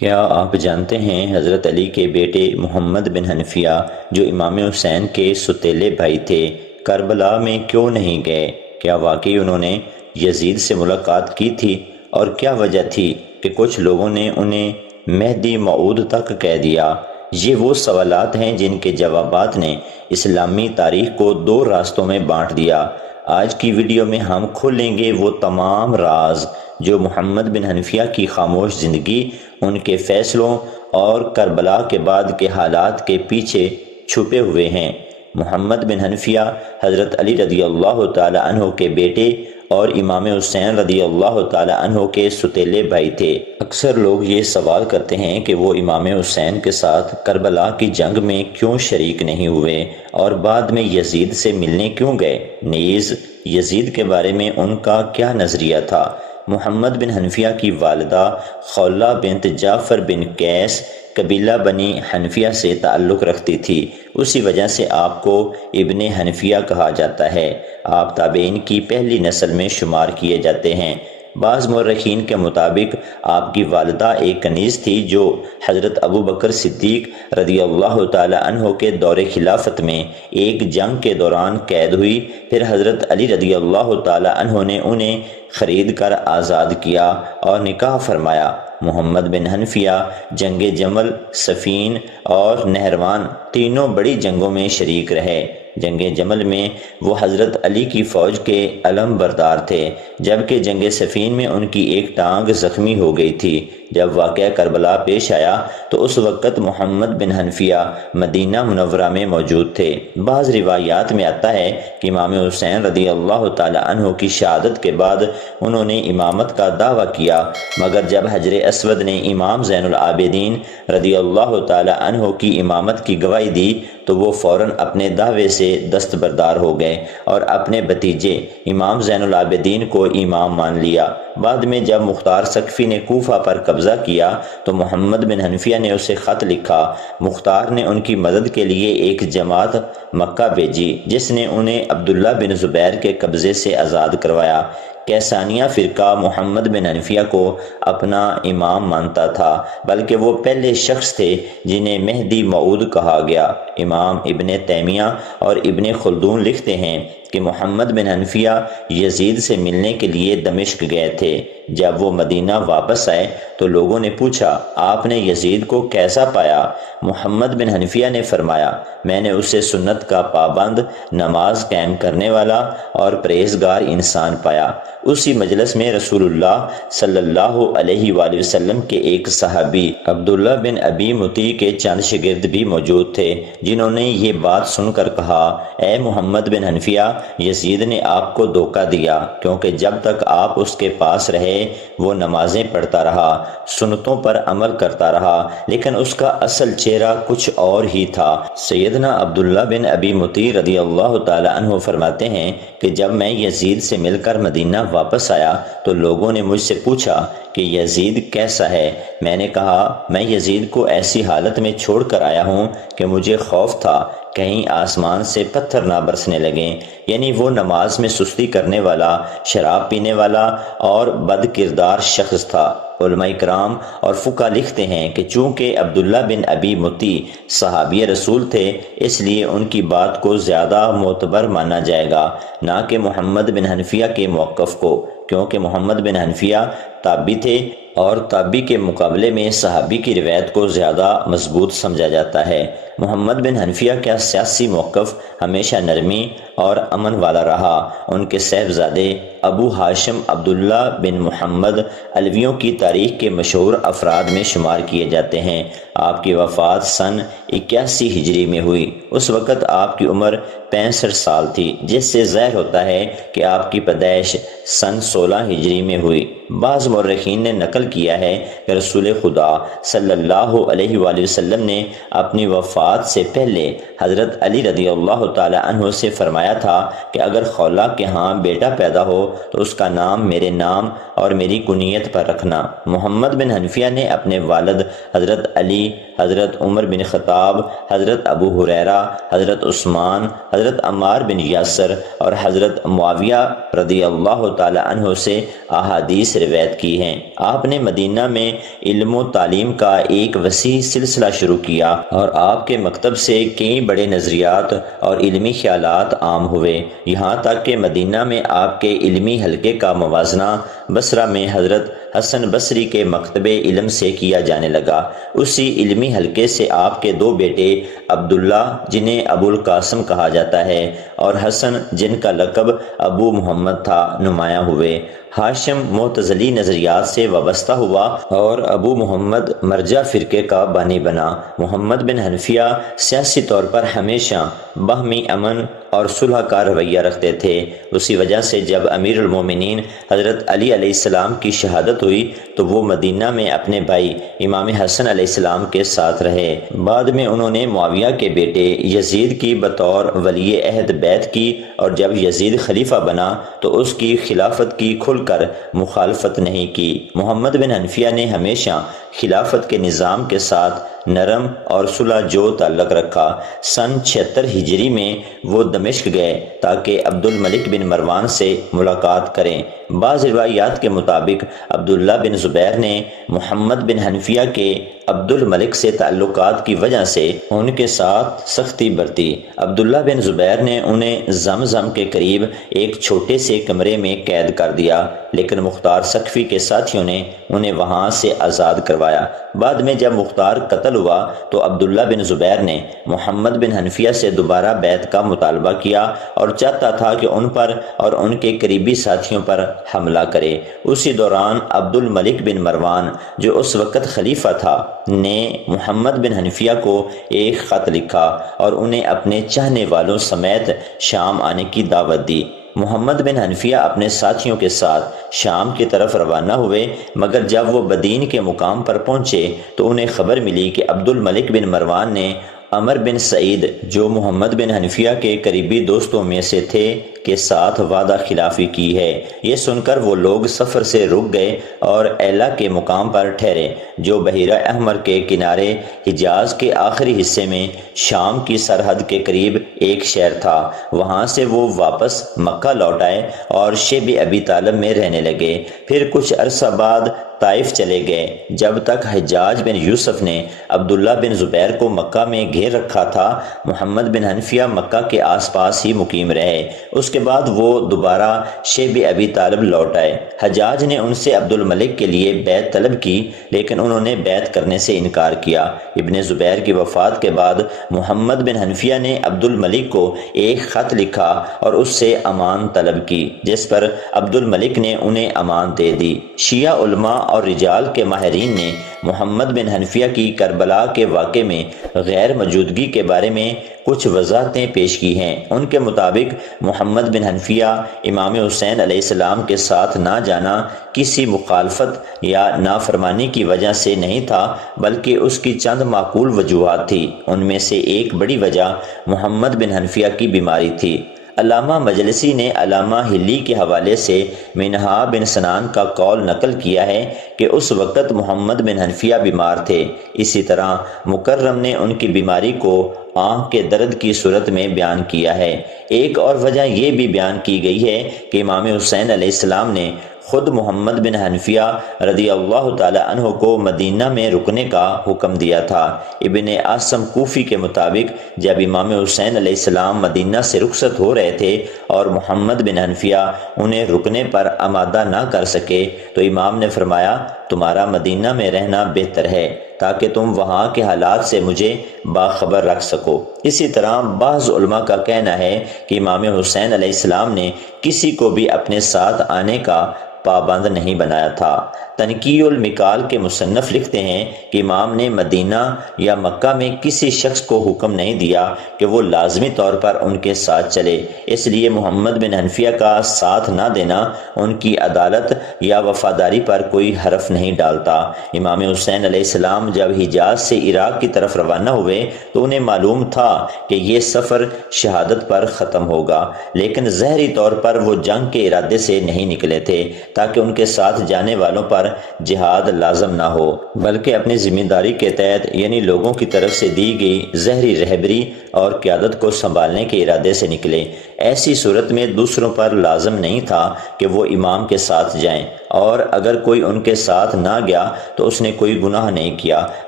کیا آپ جانتے ہیں حضرت علی کے بیٹے محمد بن حنفیہ جو امام حسین کے ستیلے بھائی تھے، کربلا میں کیوں نہیں گئے؟ کیا واقعی انہوں نے یزید سے ملاقات کی تھی؟ اور کیا وجہ تھی کہ کچھ لوگوں نے انہیں مہدی موعود تک کہہ دیا؟ یہ وہ سوالات ہیں جن کے جوابات نے اسلامی تاریخ کو دو راستوں میں بانٹ دیا۔ آج کی ویڈیو میں ہم کھولیں گے وہ تمام راز جو محمد بن حنفیہ کی خاموش زندگی، ان کے فیصلوں اور کربلا کے بعد کے حالات کے پیچھے چھپے ہوئے ہیں۔ محمد بن حنفیہ حضرت علی رضی اللہ تعالی عنہ کے بیٹے اور امام حسین رضی اللہ تعالی عنہ کے ستیلے بھائی تھے۔ اکثر لوگ یہ سوال کرتے ہیں کہ وہ امام حسین کے ساتھ کربلا کی جنگ میں کیوں شریک نہیں ہوئے اور بعد میں یزید سے ملنے کیوں گئے، نیز یزید کے بارے میں ان کا کیا نظریہ تھا۔ محمد بن حنفیہ کی والدہ خولہ بنت جعفر بن قیس قبیلہ بنی حنفیہ سے تعلق رکھتی تھی، اسی وجہ سے آپ کو ابن حنفیہ کہا جاتا ہے۔ آپ تابعین کی پہلی نسل میں شمار کیے جاتے ہیں۔ بعض مورخین کے مطابق آپ کی والدہ ایک کنیز تھی جو حضرت ابو بکر صدیق رضی اللہ تعالی عنہ کے دور خلافت میں ایک جنگ کے دوران قید ہوئی، پھر حضرت علی رضی اللہ تعالی عنہ نے انہیں خرید کر آزاد کیا اور نکاح فرمایا۔ محمد بن حنفیہ جنگ جمل، صفین اور نہروان تینوں بڑی جنگوں میں شریک رہے۔ جنگ جمل میں وہ حضرت علی کی فوج کے علم بردار تھے، جبکہ جنگ صفین میں ان کی ایک ٹانگ زخمی ہو گئی تھی۔ جب واقعہ کربلا پیش آیا تو اس وقت محمد بن حنفیہ مدینہ منورہ میں موجود تھے۔ بعض روایات میں آتا ہے کہ امام حسین رضی اللہ تعالی عنہ کی شہادت کے بعد انہوں نے امامت کا دعویٰ کیا، مگر جب حجر اسود نے امام زین العابدین رضی اللہ تعالی عنہ کی امامت کی گواہی دی تو وہ فوراً اپنے دعوے سے دستبردار ہو گئے اور اپنے بھتیجے امام زین العابدین کو امام مان لیا۔ بعد میں جب مختار ثقفی نے کوفہ پر قبضہ کیا تو محمد بن حنفیہ نے اسے خط لکھا۔ مختار نے ان کی مدد کے لیے ایک جماعت مکہ بھیجی جس نے انہیں عبداللہ بن زبیر کے قبضے سے آزاد کروایا۔ کیسانیہ فرقہ محمد بن حنفیہ کو اپنا امام مانتا تھا، بلکہ وہ پہلے شخص تھے جنہیں مہدی موعود کہا گیا۔ امام ابن تیمیہ اور ابن خلدون لکھتے ہیں کہ محمد بن حنفیہ یزید سے ملنے کے لیے دمشق گئے تھے۔ جب وہ مدینہ واپس آئے تو لوگوں نے پوچھا، آپ نے یزید کو کیسا پایا؟ محمد بن حنفیہ نے فرمایا، میں نے اسے سنت کا پابند، نماز قائم کرنے والا اور پرہیزگار انسان پایا۔ اسی مجلس میں رسول اللہ صلی اللہ علیہ وآلہ وسلم کے ایک صحابی عبداللہ بن ابی مطیع کے چند شاگرد بھی موجود تھے، جنہوں نے یہ بات سن کر کہا، اے محمد بن حنفیہ، یزید نے آپ کو دھوکہ دیا، کیونکہ جب تک آپ اس کے پاس رہے وہ نمازیں پڑھتا رہا، سنتوں پر عمل کرتا رہا، لیکن اس کا اصل چہرہ کچھ اور ہی تھا۔ سیدنا عبداللہ بن ابی مطیع رضی اللہ تعالی عنہ فرماتے ہیں کہ جب میں یزید سے مل کر مدینہ واپس آیا تو لوگوں نے مجھ سے پوچھا کہ یزید کیسا ہے؟ میں نے کہا، میں یزید کو ایسی حالت میں چھوڑ کر آیا ہوں کہ مجھے خوف تھا کہیں آسمان سے پتھر نہ برسنے لگیں۔ یعنی وہ نماز میں سستی کرنے والا، شراب پینے والا اور بد کردار شخص تھا۔ علماء کرام اور فقہ لکھتے ہیں کہ چونکہ عبداللہ بن ابی مطیع صحابی رسول تھے، اس لیے ان کی بات کو زیادہ معتبر مانا جائے گا، نہ کہ محمد بن حنفیہ کے موقف کو، کیونکہ محمد بن حنفیہ تابعی تھے اور تابعی کے مقابلے میں صحابی کی روایت کو زیادہ مضبوط سمجھا جاتا ہے۔ محمد بن حنفیہ کا سیاسی موقف ہمیشہ نرمی اور امن والا رہا۔ ان کے صاحبزادے ابو ہاشم عبداللہ بن محمد علویوں کی تاریخ کے مشہور افراد میں شمار کیے جاتے ہیں۔ آپ کی وفات سن 81 ہجری میں ہوئی۔ اس وقت آپ کی عمر 65 سال تھی، جس سے ظاہر ہوتا ہے کہ آپ کی پیدائش سن 16 ہجری میں ہوئی۔ بعض مورخین نے نقل کیا ہے کہ رسول خدا صلی اللہ علیہ وآلہ وسلم نے اپنی وفات سے پہلے حضرت علی رضی اللہ تعالی عنہ سے فرمایا تھا کہ اگر خولہ کے ہاں بیٹا پیدا ہو تو اس کا نام میرے نام اور میری کنیت پر رکھنا۔ محمد بن حنفیہ نے اپنے والد حضرت علی، حضرت عمر بن خطاب، حضرت ابو ہریرہ، حضرت عثمان، حضرت عمار بن یاسر اور حضرت معاویہ رضی اللہ تعالی عنہ سے احادیث روایت کی ہیں۔ آپ نے مدینہ میں علم و تعلیم کا ایک وسیع سلسلہ شروع کیا اور آپ کے مکتب سے کئی بڑے نظریات اور علمی خیالات عام ہوئے، یہاں تک کہ مدینہ میں آپ کے علمی حلقے کا موازنہ بصرہ میں حضرت حسن بصری کے مکتب علم سے کیا جانے لگا۔ اسی علمی حلقے سے آپ کے دو بیٹے عبداللہ جنہیں ابو القاسم کہا جاتا ہے اور حسن جن کا لقب ابو محمد تھا نمایاں ہوئے۔ ہاشم معتزلی نظریات سے وابستہ ہوا اور ابو محمد مرجع فرقے کا بانی بنا۔ محمد بن حنفیہ سیاسی طور پر ہمیشہ باہمی امن اور صلح کا رویہ رکھتے تھے۔ اسی وجہ سے جب امیر المومنین حضرت علی علیہ السلام کی شہادت ہوئی تو وہ مدینہ میں اپنے بھائی امام حسن علیہ السلام کے ساتھ رہے۔ بعد میں انہوں نے معاویہ کے بیٹے یزید کی بطور ولی عہد بیعت کی اور جب یزید خلیفہ بنا تو اس کی خلافت کی کھل کر مخالفت نہیں کی۔ محمد بن حنفیہ نے ہمیشہ خلافت کے نظام کے ساتھ نرم اور صلح جو تعلق رکھا۔ سن 76 ہجری میں وہ دمشق گئے تاکہ عبد الملک بن مروان سے ملاقات کریں۔ بعض روایات کے مطابق عبداللہ بن زبیر نے محمد بن حنفیہ کے عبد الملک سے تعلقات کی وجہ سے ان کے ساتھ سختی برتی۔ عبداللہ بن زبیر نے انہیں زمزم کے قریب ایک چھوٹے سے کمرے میں قید کر دیا، لیکن مختار سقفی کے ساتھیوں نے انہیں وہاں سے آزاد کروایا۔ بعد میں جب مختار قتل ہوا تو عبداللہ بن زبیر نے محمد بن حنفیہ سے دوبارہ بیعت کا مطالبہ کیا اور چاہتا تھا کہ ان پر اور ان کے قریبی ساتھیوں پر حملہ کرے۔ اسی دوران عبد الملک بن مروان جو اس وقت خلیفہ تھا نے محمد بن حنفیہ کو ایک خط لکھا اور انہیں اپنے چاہنے والوں سمیت شام آنے کی دعوت دی۔ محمد بن حنفیہ اپنے ساتھیوں کے ساتھ شام کی طرف روانہ ہوئے، مگر جب وہ بدین کے مقام پر پہنچے تو انہیں خبر ملی کہ عبد الملک بن مروان نے عمر بن سعید جو محمد بن حنفیہ کے قریبی دوستوں میں سے تھے کے ساتھ وعدہ خلافی کی ہے۔ یہ سن کر وہ لوگ سفر سے رک گئے اور ایلا کے مقام پر ٹھہرے جو بحیرہ احمر کے کنارے حجاز کے آخری حصے میں شام کی سرحد کے قریب ایک شہر تھا۔ وہاں سے وہ واپس مکہ لوٹ آئے اور شیب ابی طالب میں رہنے لگے۔ پھر کچھ عرصہ بعد طائف چلے گئے جب تک حجاج بن یوسف نے عبداللہ بن زبیر کو مکہ میں گھیر رکھا تھا۔ محمد بن حنفیہ مکہ کے آس پاس ہی مقیم رہے۔ اس کے بعد وہ دوبارہ شیب ابی طالب لوٹ آئے۔ حجاج نے ان سے عبد الملک کے لیے بیعت طلب کی لیکن انہوں نے بیعت کرنے سے انکار کیا۔ ابن زبیر کی وفات کے بعد محمد بن حنفیہ نے عبد الملک کو ایک خط لکھا اور اس سے امان طلب کی، جس پر عبد الملک نے انہیں امان دے دی۔ شیعہ علماء اور رجال کے ماہرین نے محمد بن حنفیہ کی کربلا کے واقعے میں غیر موجودگی کے بارے میں کچھ وضاحتیں پیش کی ہیں۔ ان کے مطابق محمد بن حنفیہ امام حسین علیہ السلام کے ساتھ نہ جانا کسی مخالفت یا نافرمانی کی وجہ سے نہیں تھا، بلکہ اس کی چند معقول وجوہات تھی۔ ان میں سے ایک بڑی وجہ محمد بن حنفیہ کی بیماری تھی۔ علامہ مجلسی نے علامہ ہلی کے حوالے سے منہا بن سنان کا قول نقل کیا ہے کہ اس وقت محمد بن حنفیہ بیمار تھے۔ اسی طرح مکرم نے ان کی بیماری کو آنکھ کے درد کی صورت میں بیان کیا ہے۔ ایک اور وجہ یہ بھی بیان کی گئی ہے کہ امام حسین علیہ السلام نے خود محمد بن حنفیہ رضی اللہ تعالی عنہ کو مدینہ میں رکنے کا حکم دیا تھا۔ ابن عاصم کوفی کے مطابق جب امام حسین علیہ السلام مدینہ سے رخصت ہو رہے تھے اور محمد بن حنفیہ انہیں رکنے پر آمادہ نہ کر سکے تو امام نے فرمایا تمہارا مدینہ میں رہنا بہتر ہے تاکہ تم وہاں کے حالات سے مجھے باخبر رکھ سکو۔ اسی طرح بعض علماء کا کہنا ہے کہ امام حسین علیہ السلام نے کسی کو بھی اپنے ساتھ آنے کا پابند نہیں بنایا تھا۔ تنقیح المقال کے مصنف لکھتے ہیں کہ امام نے مدینہ یا مکہ میں کسی شخص کو حکم نہیں دیا کہ وہ لازمی طور پر ان کے ساتھ چلے، اس لیے محمد بن حنفیہ کا ساتھ نہ دینا ان کی عدالت یا وفاداری پر کوئی حرف نہیں ڈالتا۔ امام حسین علیہ السلام جب حجاز سے عراق کی طرف روانہ ہوئے تو انہیں معلوم تھا کہ یہ سفر شہادت پر ختم ہوگا، لیکن ظاہری طور پر وہ جنگ کے ارادے سے نہیں نکلے تھے۔ تاکہ ان کے ساتھ جانے والوں پر جہاد لازم نہ ہو، بلکہ اپنی ذمہ داری کے تحت یعنی لوگوں کی طرف سے دی گئی ظاہری رہبری اور قیادت کو سنبھالنے کے ارادے سے نکلے۔ ایسی صورت میں دوسروں پر لازم نہیں تھا کہ وہ امام کے ساتھ جائیں، اور اگر کوئی ان کے ساتھ نہ گیا تو اس نے کوئی گناہ نہیں کیا،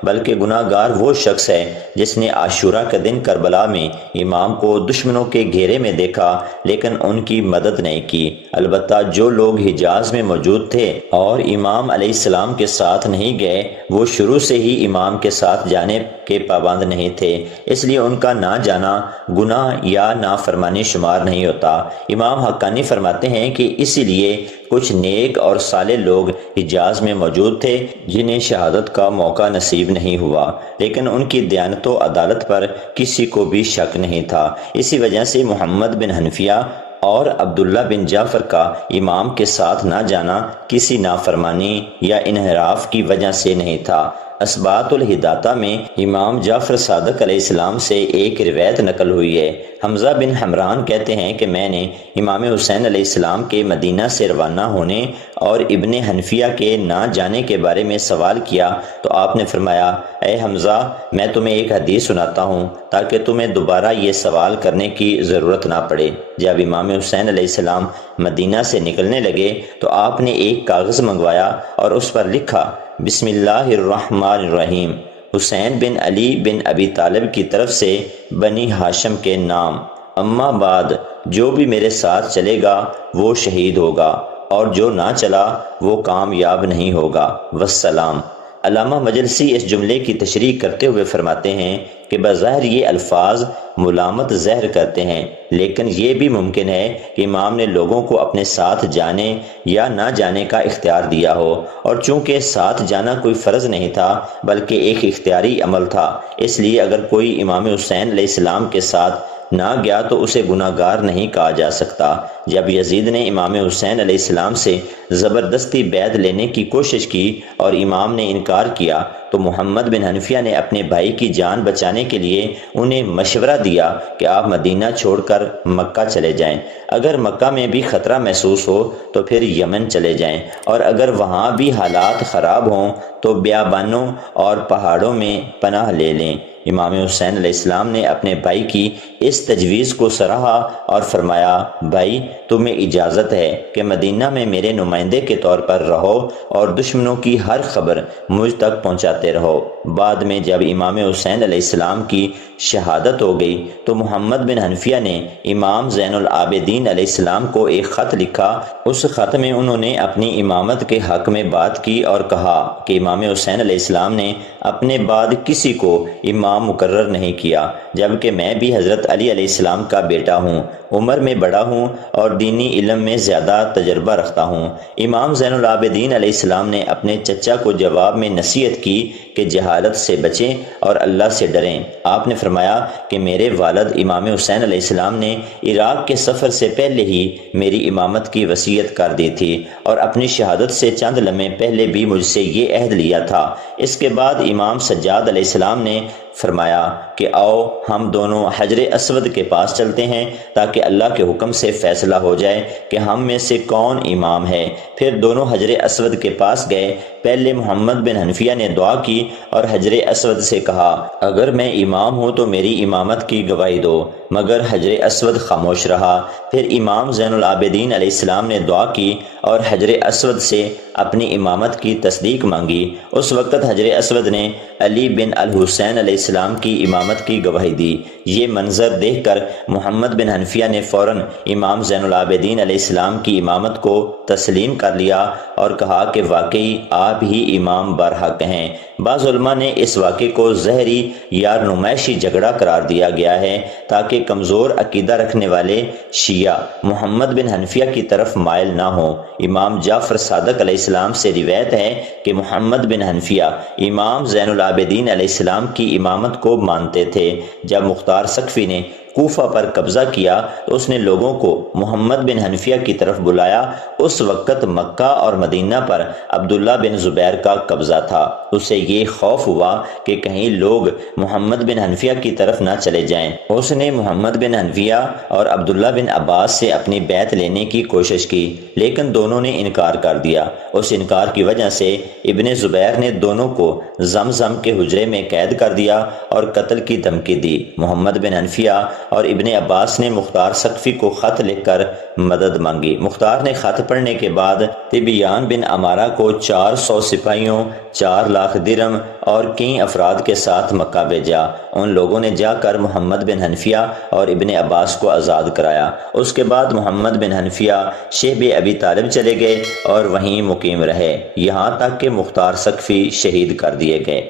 بلکہ گناہ گار وہ شخص ہے جس نے عاشورہ کے دن کربلا میں امام کو دشمنوں کے گھیرے میں دیکھا لیکن ان کی مدد نہیں کی۔ البتہ جو لوگ حجاز میں موجود تھے اور امام علیہ السلام کے ساتھ نہیں گئے، وہ شروع سے ہی امام کے ساتھ جانے کے پابند نہیں تھے، اس لیے ان کا نہ جانا گناہ یا نافرمانی شمار نہیں ہوتا۔ امام حقانی فرماتے ہیں کہ اسی لیے کچھ نیک اور صالح لوگ حجاز میں موجود تھے جنہیں شہادت کا موقع نصیب نہیں ہوا، لیکن ان کی دیانت و عدالت پر کسی کو بھی شک نہیں تھا۔ اسی وجہ سے محمد بن حنفیہ اور عبداللہ بن جعفر کا امام کے ساتھ نہ جانا کسی نافرمانی یا انحراف کی وجہ سے نہیں تھا۔ اسبات الہداتہ میں امام جعفر صادق علیہ السلام سے ایک روایت نقل ہوئی ہے۔ حمزہ بن حمران کہتے ہیں کہ میں نے امام حسین علیہ السلام کے مدینہ سے روانہ ہونے اور ابن حنفیہ کے نہ جانے کے بارے میں سوال کیا تو آپ نے فرمایا، اے حمزہ، میں تمہیں ایک حدیث سناتا ہوں تاکہ تمہیں دوبارہ یہ سوال کرنے کی ضرورت نہ پڑے۔ جب امام حسین علیہ السلام مدینہ سے نکلنے لگے تو آپ نے ایک کاغذ منگوایا اور اس پر لکھا، بسم اللہ الرحمن الرحیم، حسین بن علی بن ابی طالب کی طرف سے بنی ہاشم کے نام، اما بعد، جو بھی میرے ساتھ چلے گا وہ شہید ہوگا اور جو نہ چلا وہ کامیاب نہیں ہوگا، والسلام۔ علامہ مجلسی اس جملے کی تشریح کرتے ہوئے فرماتے ہیں کہ بظاہر یہ الفاظ ملامت ظاہر کرتے ہیں، لیکن یہ بھی ممکن ہے کہ امام نے لوگوں کو اپنے ساتھ جانے یا نہ جانے کا اختیار دیا ہو، اور چونکہ ساتھ جانا کوئی فرض نہیں تھا بلکہ ایک اختیاری عمل تھا، اس لیے اگر کوئی امام حسین علیہ السلام کے ساتھ نہ گیا تو اسے گناہ گار نہیں کہا جا سکتا۔ جب یزید نے امام حسین علیہ السلام سے زبردستی بیعت لینے کی کوشش کی اور امام نے انکار کیا تو محمد بن حنفیہ نے اپنے بھائی کی جان بچانے کے لیے انہیں مشورہ دیا کہ آپ مدینہ چھوڑ کر مکہ چلے جائیں، اگر مکہ میں بھی خطرہ محسوس ہو تو پھر یمن چلے جائیں، اور اگر وہاں بھی حالات خراب ہوں تو بیابانوں اور پہاڑوں میں پناہ لے لیں۔ امام حسین علیہ السلام نے اپنے بھائی کی اس تجویز کو سراہا اور فرمایا، بھائی، تمہیں اجازت ہے کہ مدینہ میں میرے نمائندے کے طور پر رہو اور دشمنوں کی ہر خبر مجھ تک پہنچاتے رہو۔ بعد میں جب امام حسین علیہ السلام کی شہادت ہو گئی تو محمد بن حنفیہ نے امام زین العابدین علیہ السلام کو ایک خط لکھا۔ اس خط میں انہوں نے اپنی امامت کے حق میں بات کی اور کہا کہ امام حسین علیہ السلام نے اپنے بعد کسی کو امام مقرر نہیں کیا، جبکہ میں بھی حضرت علی علیہ السلام کا بیٹا ہوں، عمر میں بڑا ہوں اور دینی علم میں زیادہ تجربہ رکھتا ہوں۔ امام زین العابدین علیہ السلام نے اپنے چچا کو جواب میں نصیحت کی کہ جہالت سے بچیں اور اللہ سے ڈریں۔ آپ نے فرمایا کہ میرے والد امام حسین علیہ السلام نے عراق کے سفر سے پہلے ہی میری امامت کی وصیت کر دی تھی اور اپنی شہادت سے چند لمحے پہلے بھی مجھ سے یہ عہد لیا تھا۔ اس کے بعد امام سجاد علیہ السلام نے فرمایا کہ آؤ ہم دونوں حجر اسود کے پاس چلتے ہیں تاکہ اللہ کے حکم سے فیصلہ ہو جائے کہ ہم میں سے کون امام ہے۔ پھر دونوں حجر اسود کے پاس گئے۔ پہلے محمد بن حنفیہ نے دعا کی اور حجر اسود سے کہا، اگر میں امام ہوں تو میری امامت کی گواہی دو، مگر حجر اسود خاموش رہا۔ پھر امام زین العابدین علیہ السلام نے دعا کی اور حجر اسود سے اپنی امامت کی تصدیق مانگی۔ اس وقت حجر اسود نے علی بن الحسین علیہ السلام کی امامت کی گواہی دی۔ یہ منظر دیکھ کر محمد بن حنفیہ نے فوراً امام زین العابدین علیہ السلام کی امامت کو تسلیم کر لیا اور کہا کہ واقعی آپ ہی امام برحق ہیں۔ بعض علماء نے اس واقعے کو ظاہری یا نمائشی جھگڑا قرار دیا گیا ہے تاکہ کمزور عقیدہ رکھنے والے شیعہ محمد بن حنفیہ کی طرف مائل نہ ہوں۔ امام جعفر صادق علیہ السلام سے روایت ہے کہ محمد بن حنفیہ امام زین العابدین علیہ السلام کی امامت کو مانتے تھے۔ جب مختار سقفی نے کوفہ پر قبضہ کیا تو اس نے لوگوں کو محمد بن حنفیہ کی طرف بلایا۔ اس وقت مکہ اور مدینہ پر عبداللہ بن زبیر کا قبضہ تھا۔ اسے یہ خوف ہوا کہ کہیں لوگ محمد بن حنفیہ کی طرف نہ چلے جائیں۔ اس نے محمد بن حنفیہ اور عبداللہ بن عباس سے اپنی بیعت لینے کی کوشش کی، لیکن دونوں نے انکار کر دیا۔ اس انکار کی وجہ سے ابن زبیر نے دونوں کو زمزم کے حجرے میں قید کر دیا اور قتل کی دھمکی دی۔ محمد بن حنفیہ اور ابن عباس نے مختار ثقفی کو خط لکھ کر مدد مانگی۔ مختار نے خط پڑھنے کے بعد طبیان بن عمارہ کو 400 سپاہیوں، 4 لاکھ درہم اور کئی افراد کے ساتھ مکہ بھیجا۔ ان لوگوں نے جا کر محمد بن حنفیہ اور ابن عباس کو آزاد کرایا۔ اس کے بعد محمد بن حنفیہ شیب ابی طالب چلے گئے اور وہیں مقیم رہے، یہاں تک کہ مختار ثقفی شہید کر دیے گئے۔